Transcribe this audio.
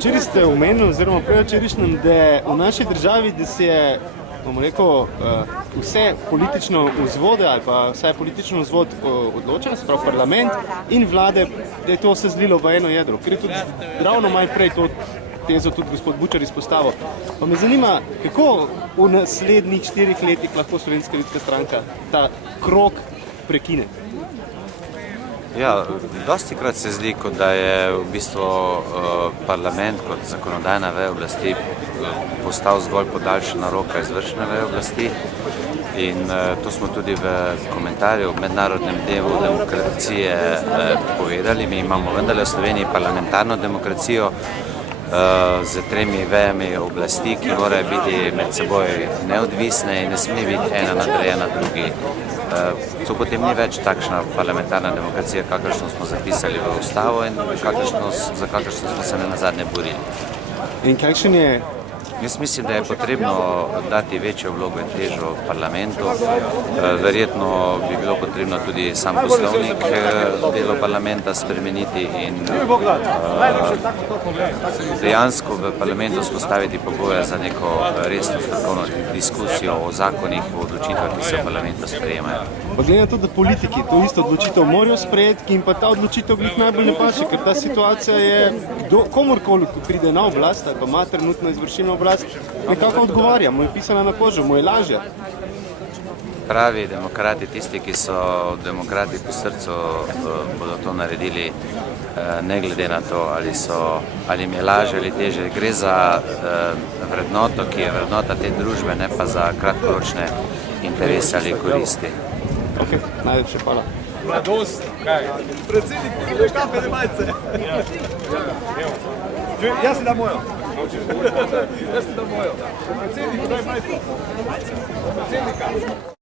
Včeraj ste omenili, oziroma predvčerajšnjem, da v naši državi, da se je, bomo rekel, vse politično vzvode ali pa vse politično vzvod odločen, sprav parlament in vlade, da je to se zlilo v eno jedro, ker je tudi ravno malo prej to tezo tudi gospod Bučar izpostavil. Pa me zanima, kako v naslednjih 4 letih lahko Slovenska ljudska stranka ta krog prekine? Ja, dostikrat se zdi, kot da je v bistvu parlament kot zakonodajna veja oblasti postal zgolj podaljšana roka izvršne veje oblasti in to smo tudi v komentarju v mednarodnem dnevu demokracije povedali. Mi imamo vendarle v Sloveniji parlamentarno demokracijo z 3 vejami oblasti, ki morajo biti med seboj neodvisne in ne sme biti ena nadrejena drugi. To potem ni več takšna parlamentarna demokracija, kakršno smo zapisali v ustavo in za kakršno smo se nenazadnje borili. In kakšen je? Jaz mislim, da je potrebno dati večjo vlogo in težo parlamentu. Verjetno bi bilo potrebno tudi sam poslovnik delo parlamenta spremeniti in dejansko v parlamentu spostaviti pogoje za neko resno strokovno diskusijo o zakonih, o odločitvah, ki se v parlamentu sprejemajo. Pa glede na to, da politiki to isto odločitev morajo sprejeti, ki jim pa ta odločitev glih najbolj ne paše, ker ta situacija je komorkoli, ko pride na oblast ali pa ima trenutno izvršilno oblast, nekako odgovarja, mu je pisana na kožo, mu je lažje. Pravi demokrati, tisti, ki so demokrati po srcu, bodo to naredili ne glede na to, ali jim je lažje ali teže. Gre za vrednoto, ki je vrednota te družbe, ne pa za kratkoročne interese ali koristi. Ok, najlepše hvala. Mladost, kaj? Predsednik, veš kafe, ne majce? Jaz si da mojo. Jaz si da mojo. Predsednik, daj majce. Predsednika.